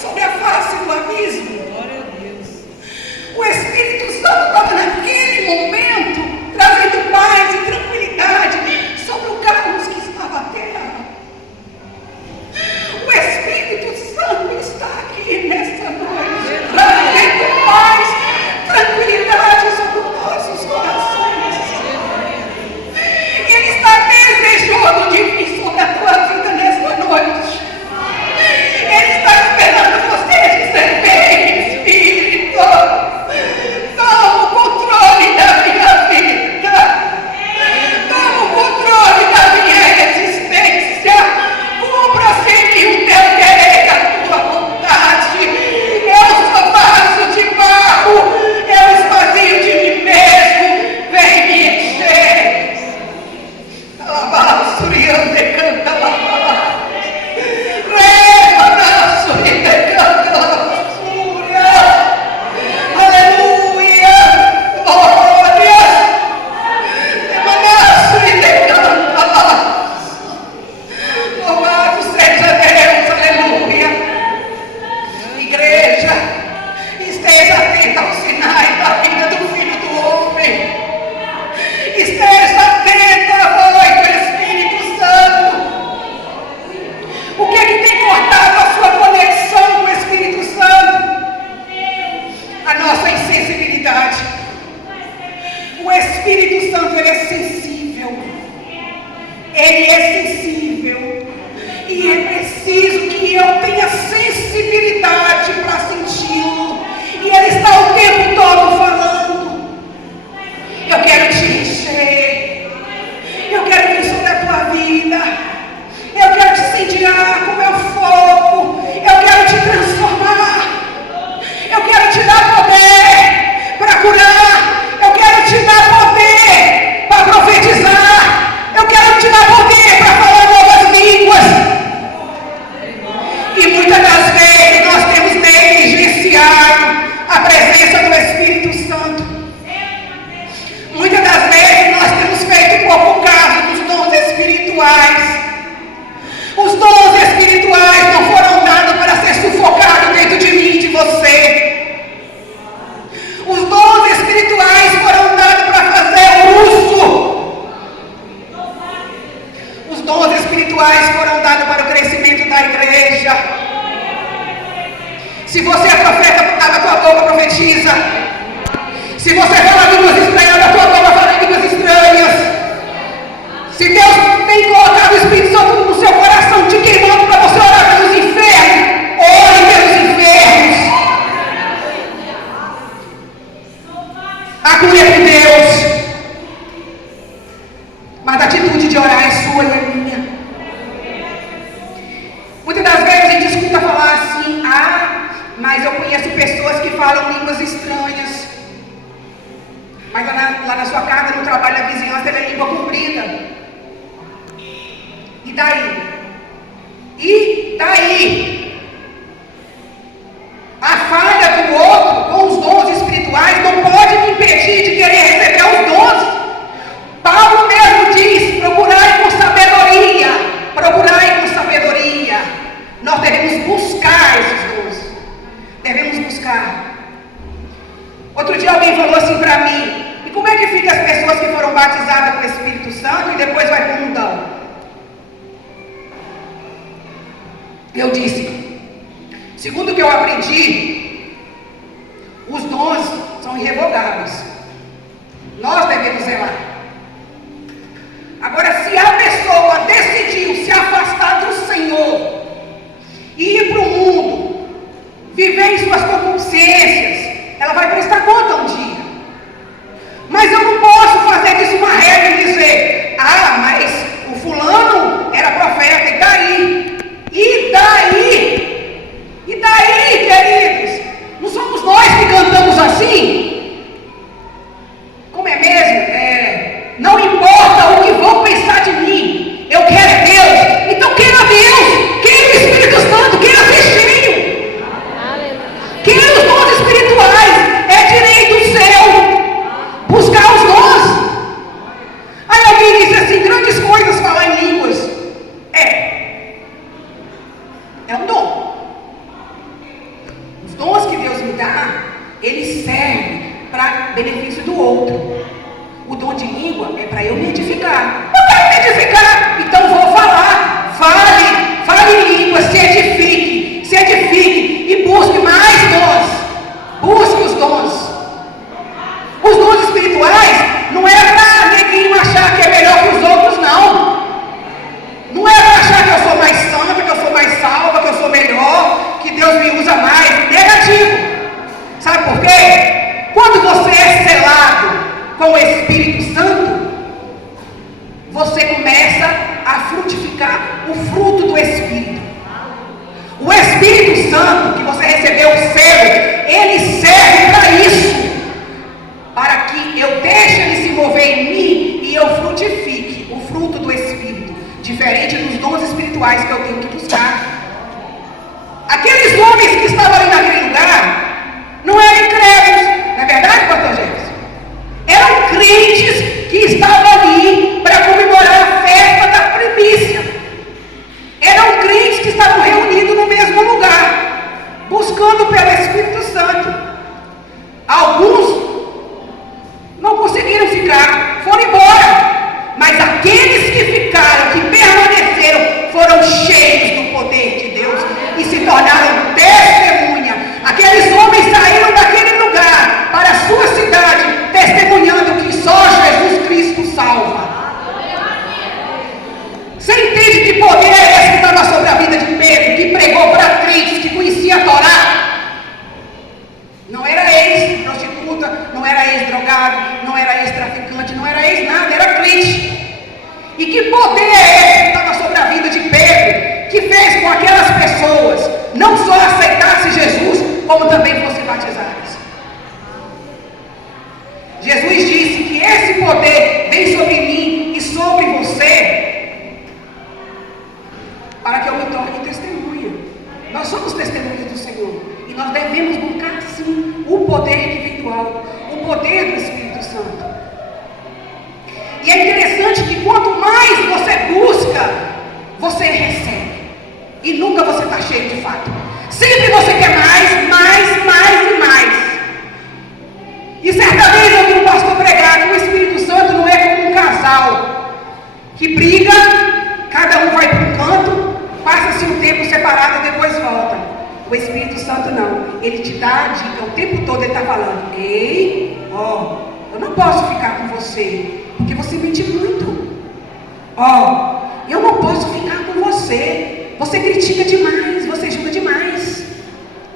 sobre a face do abismo. Glória a Deus. O Espírito Santo estava naquele momento trazendo paz e tranquilidade sobre o caos que estava a terra. O Espírito Santo está aqui nesta noite, trazendo paz, tranquilidade sobre os nossos corações. Ele está desejoso de vir sobre a tua vida nesta noite. Ele está esperando você dizer: vem, Espírito, toma o controle da minha vida, toma o controle da minha existência, cumpra-se em mim o teu querer e a tua vontade. Eu sou vaso de barro, eu esvazio de mim mesmo, vem me encher. Alabá, surião, decanta, alabá. O Espírito Santo, ele é sensível. Ele é sensível. E é preciso que eu tenha sensibilidade para senti-lo. E ele está o tempo todo falando: eu quero te encher. Eu quero vir sobre a tua vida. Eu quero te incendiar com meu fogo. Eu quero te transformar. Eu quero te dar poder para curar. Eu quero te dar poder para profetizar. Eu quero te dar poder para falar novas línguas. E muitas das vezes nós temos negligenciado a presença do Espírito Santo. Muitas das vezes nós temos feito pouco caso dos dons espirituais. Os dons espirituais não foram dados para ser sufocados dentro de mim e de você. Os dons espirituais foram dados para fazer uso. Os dons espirituais foram dados para o crescimento da igreja. Se você é profeta, da tua boca profetiza. Se você fala línguas estranhas, da tua boca fala línguas estranhas. Se Deus tem colocado o Espírito Santo no seu coração, te queimando para você orar pelos enfermos, ore pelos enfermos. A cura é de Deus, mas a atitude de orar é sua e é minha. Muitas das vezes a gente escuta falar assim: mas eu conheço pessoas que falam línguas estranhas. Mas lá na sua casa, no trabalho, na vizinhança, ele é língua comprida. E daí? E daí? A falha do outro com os dons espirituais não pode me impedir de querer receber os dons. Paulo mesmo diz: procurai com sabedoria. Procurai com sabedoria. Nós devemos buscar esses dons. Devemos buscar. Outro dia alguém falou assim para mim: e como é que fica as pessoas que foram batizadas com o Espírito Santo e depois vai para o mundão? Eu disse: segundo o que eu aprendi, os dons são irrevogáveis. Nós devemos zelar. Agora, se a pessoa decidiu se afastar do Senhor e ir para o mundo, viver em suas concupiscências, ela vai prestar conta um dia. Mas eu não posso fazer disso uma regra e dizer: mas o fulano era profeta, e daí? E daí? E daí, queridos? o fruto do Espírito. O Espírito Santo que você recebeu, o selo, ele serve para isso, para que eu deixe ele se mover em mim e eu frutifique o fruto do Espírito, diferente dos dons espirituais que eu tenho que buscar. Aqueles homens que estavam ali naquele lugar não eram incrédulos, não é verdade, pastor Jefferson? Eram crentes que estavam ali para comemorar a festa da primícia. Eram crentes que estavam reunidos no mesmo lugar, buscando pelo Espírito Santo. Alguns não conseguiram ficar, foram embora. Mas aqueles que ficaram, que permaneceram, foram cheios do poder de Deus e se tornaram testemunha. Aqueles homens saíram daquele lugar para a sua cidade, testemunhando que só Jesus Cristo salva. Você entende que poder é esse que estava sobre a vida de Pedro, que pregou para crentes, que conhecia a Torá? Não era ex-prostituta, não era ex-drogado, não era ex-traficante, não era ex-nada, era crente. E que poder é esse que estava sobre a vida de Pedro, que fez com aquelas pessoas não só aceitassem Jesus, como também fossem batizadas? Jesus disse que esse poder vem sobre mim e sobre você, para que eu me torne testemunha. Nós somos testemunhas do Senhor, e nós devemos buscar sim o poder que vem do alto, o poder do Espírito Santo. E é interessante que quanto mais você busca, você recebe, e nunca você está cheio de fato. Sempre você quer mais, mais, mais e mais. E certa vez eu vi um pastor pregar que o Espírito Santo não é como um casal que briga, cada um vai para um canto, passa-se um tempo separado e depois volta. O Espírito Santo não, ele te dá a dica o tempo todo. Ele está falando: ei, eu não posso ficar com você, porque você mente muito. Eu não posso ficar com você, você critica demais, você julga demais.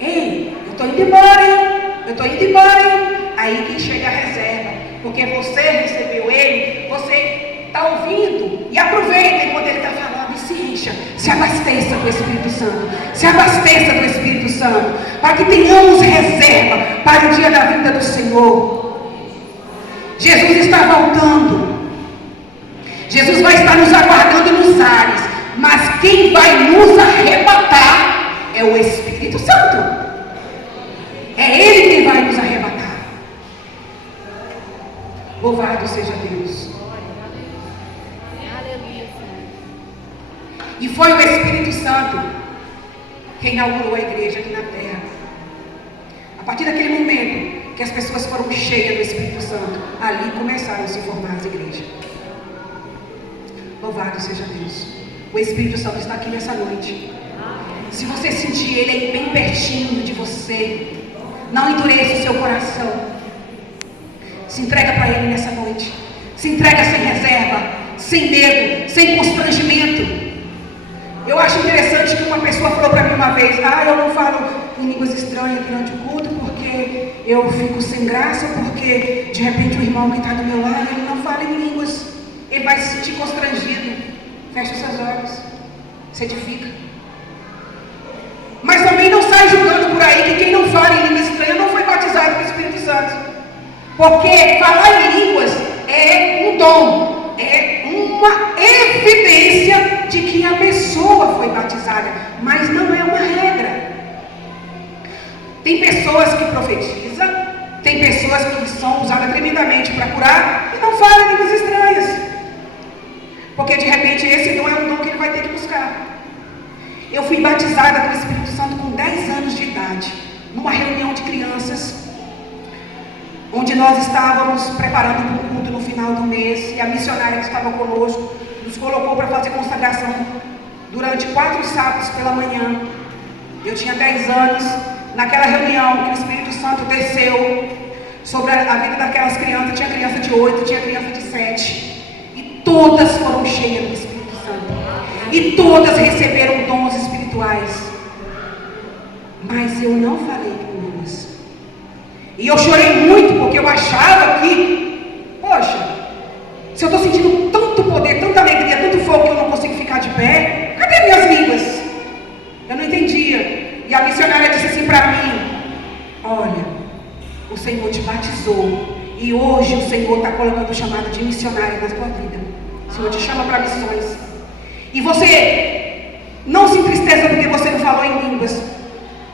Ei, eu estou indo embora, hein? Eu estou indo embora, hein? Aí que chega a reserva, porque você recebeu ele, você está ouvindo, e aproveita enquanto ele está falando e se encha, se abasteça do Espírito Santo, se abasteça do Espírito Santo, para que tenhamos reserva para o dia da vinda do Senhor. Jesus está voltando, Jesus vai estar nos aguardando nos ares, mas quem vai nos arrebatar é o Espírito Santo. É Ele quem vai nos arrebatar. Louvado seja Deus. E foi o Espírito Santo que inaugurou a igreja aqui na terra. A partir daquele momento que as pessoas foram cheias do Espírito Santo, ali começaram a se formar as igrejas. Louvado seja Deus. O Espírito Santo está aqui nessa noite. Se você sentir Ele aí bem pertinho de você, não endureça o seu coração. Se entrega para Ele nessa noite. Se entrega sem reserva, sem medo, sem constrangimento. Eu acho interessante que uma pessoa falou para mim uma vez: eu não falo em línguas estranhas durante o culto porque eu fico sem graça, porque de repente o irmão que está do meu lado, ele não fala em línguas, ele vai se sentir constrangido. Fecha os seus olhos, se edifica. Mas também não sai julgando por aí que quem não fala em língua estranha não foi batizado com o Espírito Santo. Porque falar em línguas é um dom, é uma evidência de que a pessoa foi batizada, mas não é uma regra. Tem pessoas que profetizam, tem pessoas que são usadas tremendamente para curar e não falam línguas estranhas, porque de repente esse dom é um dom que ele vai ter que buscar. Eu fui batizada com o Espírito Santo com 10 anos de idade, numa reunião de crianças, onde nós estávamos preparando para o culto no final do mês, e a missionária que estava conosco nos colocou para fazer consagração durante 4 sábados pela manhã. Eu tinha 10 anos, naquela reunião que o Espírito Santo desceu sobre a vida daquelas crianças. Tinha criança de 8, tinha criança de 7, e todas foram cheias do Espírito Santo, e todas receberam dons espirituais, mas eu não falei com línguas. E eu chorei muito, porque eu achava que, poxa, se eu estou sentindo tanto poder, tanta alegria, tanto fogo, que eu não consigo ficar de pé, cadê batizou. E hoje o Senhor está colocando chamada de missionária na sua vida. O Senhor te chama para missões. E você não se entristeça porque você não falou em línguas.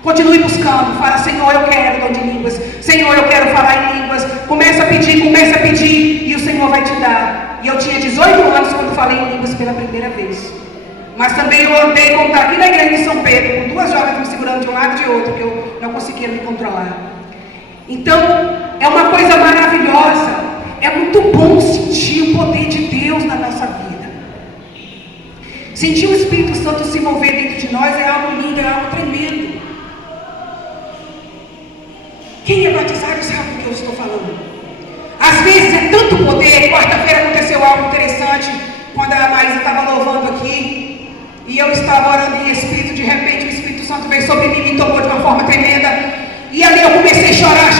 Continue buscando. Fala: Senhor, eu quero dom de línguas. Senhor, eu quero falar em línguas. Começa a pedir. E o Senhor vai te dar. E eu tinha 18 anos quando falei em línguas pela primeira vez. Mas também eu andei contar aqui na igreja de São Pedro, com 2 jovens me segurando de um lado e de outro, que eu não conseguia me controlar. Então, é uma coisa maravilhosa. É muito bom sentir o poder de Deus na nossa vida. Sentir o Espírito Santo se mover dentro de nós é algo lindo, é algo tremendo. Quem é batizado sabe do que eu estou falando. Às vezes é tanto poder. Quarta-feira aconteceu algo interessante, quando a Maísa estava louvando aqui. E eu estava orando em espírito, de repente o Espírito Santo veio sobre mim e me tocou de uma forma tremenda. E ali eu comecei a chorar,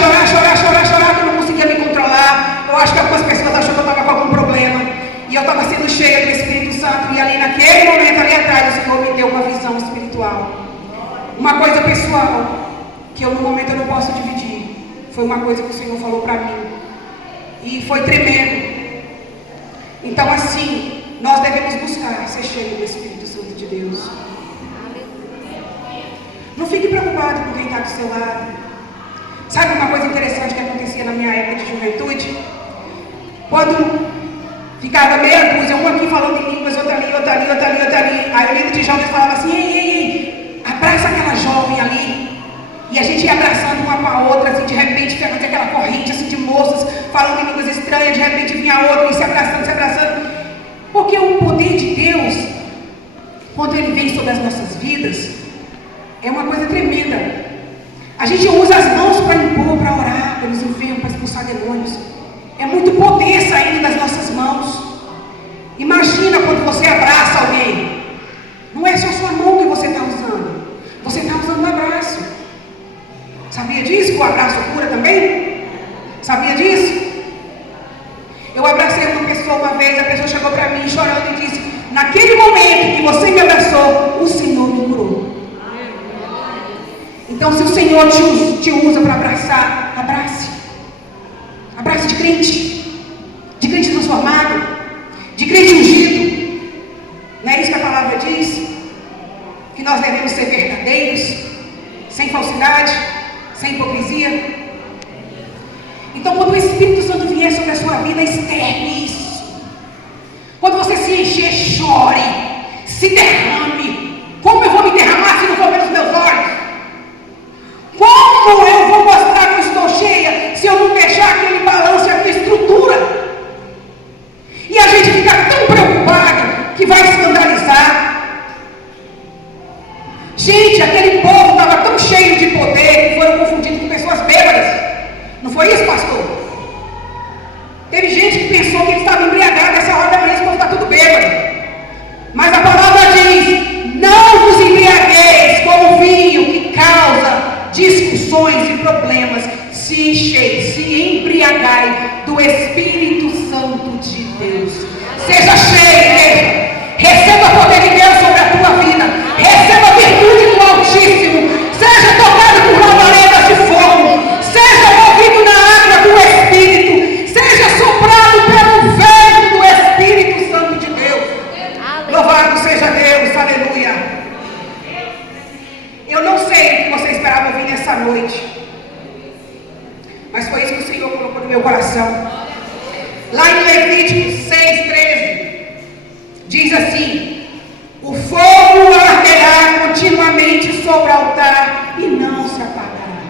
que eu não conseguia me controlar. Eu acho que algumas pessoas acham que eu estava com algum problema. E eu estava sendo cheia do Espírito Santo. E ali naquele momento, ali atrás, o Senhor me deu uma visão espiritual. Uma coisa pessoal, que eu no momento eu não posso dividir. Foi uma coisa que o Senhor falou para mim. E foi tremendo. Então assim, nós devemos buscar ser cheios do Espírito Santo de Deus. Não fique preocupado com quem está do seu lado. Sabe uma coisa interessante que acontecia na minha época de juventude? Quando ficava meia dúzia, um aqui falando em línguas, outra ali. Aí o líder de jovens falava assim: ei, abraça aquela jovem ali. E a gente ia abraçando uma com a outra, assim, de repente fazia aquela corrente assim, de moças falando em línguas estranhas, de repente vinha a outra e se abraçando. Porque o poder de Deus, quando ele vem sobre as nossas vidas, é uma coisa tremenda. A gente usa as mãos para impor, para orar pelos enfermos, para expulsar demônios. É muito poder saindo das nossas mãos. Imagina quando você abraça alguém. Não é só sua mão que você está usando. Você está usando o abraço. Sabia disso? Que o abraço cura também? Sabia disso? Eu abracei uma pessoa uma vez, a pessoa chegou para mim chorando e disse: naquele momento que você me abraçou, o Senhor me curou. Então, se o Senhor te usa para abraçar, abrace. Abrace de crente transformado, de crente ungido. Não é isso que a palavra diz? Que nós devemos ser verdadeiros, sem falsidade, sem hipocrisia. Então, quando o Espírito Santo vier sobre a sua vida, externe isso. Quando você se encher, chore, se derrame. Como eu vou me derramar se não for pelos meus olhos? Como eu vou mostrar que eu estou cheia se eu não deixar que ele balance a minha estrutura? E a gente fica tão preocupado que vai escandalizar. Gente, aquele povo estava tão cheio de poder que foram confundidos com pessoas bêbadas. Não foi isso, pastor? Teve gente que pensou que ele estava embriagado essa hora da manhã, esse povo está tudo bêbado. Mas a palavra diz: não vos embriagueis com o vinho que causa discussões e problemas. Se enchei, se embriagai do Espírito Santo de Deus. Seja cheio, igreja. Receba o poder de Deus sobre a tua vida. Receba a virtude do Altíssimo. Seja tocado por lavaredas de fogo. Seja movido na água do Espírito. Seja soprado pelo vento do Espírito Santo de Deus. Louvado seja Deus, aleluia. Eu não sei o que você esperava ouvir nessa noite, mas foi isso que o Senhor colocou no meu coração. Lá em Levítico 6:13 diz assim: o fogo arderá continuamente sobre o altar e não se apagará.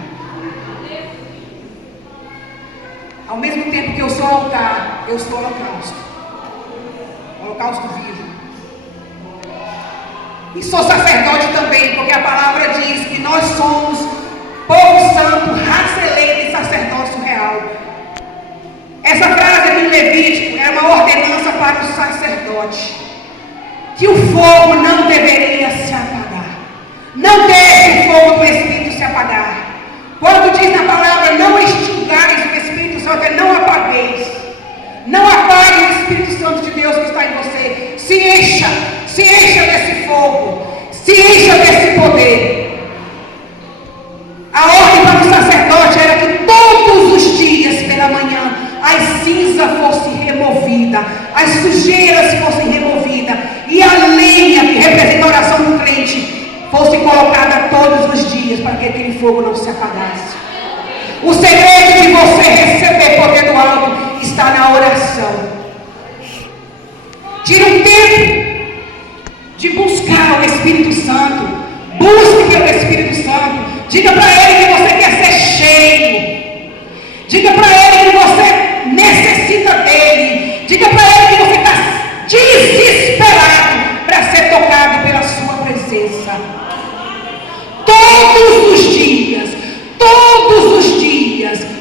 Ao mesmo tempo que eu sou altar, eu sou holocausto. Holocausto vivo. E sou sacerdote também, porque a palavra diz que nós somos povo santo, raça eleita e sacerdócio real. Essa frase aqui em Levítico é uma ordenança para o sacerdote, que o fogo não deveria se apagar. Não deixe o fogo do Espírito se apagar. Quando diz na palavra não extingais o Espírito Santo, é não apagueis. Não apague o Espírito Santo de Deus que está em você. Se encha desse fogo, se encha desse poder. A ordem para o sacerdote era que todos os dias, sujeiras fossem removidas e a lenha, que representa a oração do crente, fosse colocada todos os dias para que aquele fogo não se apagasse. O segredo de você receber poder do alto está na oração. Tira um tempo de buscar o Espírito Santo. Busque pelo Espírito Santo. Diga para ele que você quer ser cheio. Diga para ele que você necessita dele. Diga para ele que você está desesperado para ser tocado pela sua presença. Todos os dias,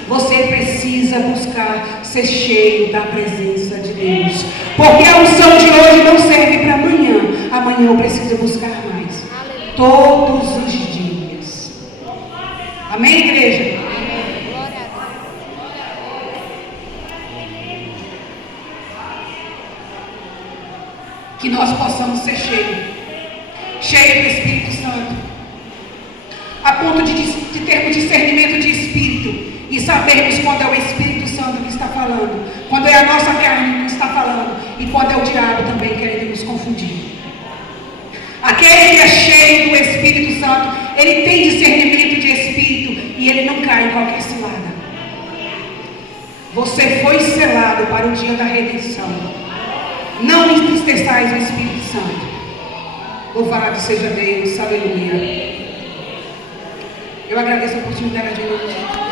você precisa buscar ser cheio da presença de Deus. Porque a unção de hoje não serve para amanhã. Amanhã eu preciso buscar mais. Todos os dias. Amém, igreja? Que nós possamos ser cheios do Espírito Santo, a ponto de termos discernimento de Espírito e sabermos quando é o Espírito Santo que está falando, quando é a nossa carne que está falando e quando é o diabo também querendo nos confundir. Aquele que é cheio do Espírito Santo, ele tem discernimento de Espírito e ele não cai em qualquer cilada. Você foi selado para o dia da redenção. Não entristeçais o Espírito Santo. Louvado seja Deus, aleluia. Eu agradeço a oportunidade de hoje.